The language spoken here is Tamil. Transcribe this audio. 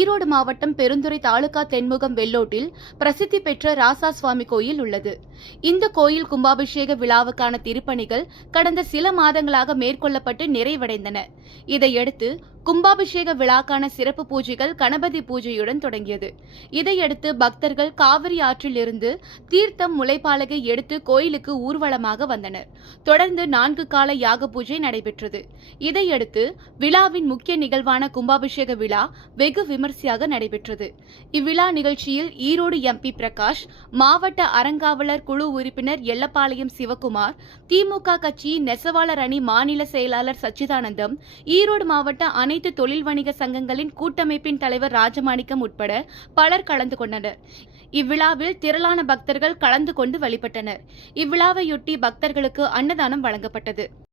ஈரோடு மாவட்டம் பெருந்துறை தாலுகா தென்முகம் வெள்ளோட்டில் பிரசித்தி பெற்ற ராசா சுவாமி கோயில் உள்ளது. இந்த கோயில் கும்பாபிஷேக விழாவுக்கான திருப்பணிகள் கடந்த சில மாதங்களாக மேற்கொள்ளப்பட்டு நிறைவடைந்தன. இதையடுத்து கும்பாபிஷேக விழாக்கான சிறப்பு பூஜைகள் கணபதி பூஜையுடன் தொடங்கியது. இதையடுத்து பக்தர்கள் காவிரி ஆற்றிலிருந்து தீர்த்தம் முளைப்பாலகை எடுத்து கோயிலுக்கு ஊர்வலமாக வந்தனர். தொடர்ந்து நான்கு கால யாக பூஜை நடைபெற்றது. இதையடுத்து விழாவின் முக்கிய நிகழ்வான கும்பாபிஷேக விழா வெகு விமர்சையாக நடைபெற்றது. இவ்விழா நிகழ்ச்சியில் ஈரோடு எம்பி பிரகாஷ் மாவட்ட அறங்காவலர் குழு உறுப்பினர் எல்லப்பாளையம் சிவகுமார் திமுக கட்சியின் நெசவாளர் அணி மாநில செயலாளர் சச்சிதானந்தம் ஈரோடு மாவட்ட அனைத்து தொழில் வணிக சங்கங்களின் கூட்டமைப்பின் தலைவர் ராஜமாணிக்கம் உட்பட பலர் கலந்து கொண்டனர். இவ்விழாவில் திரளான பக்தர்கள் கலந்து கொண்டு வழிபட்டனர். இவ்விழாவையொட்டி பக்தர்களுக்கு அன்னதானம் வழங்கப்பட்டது.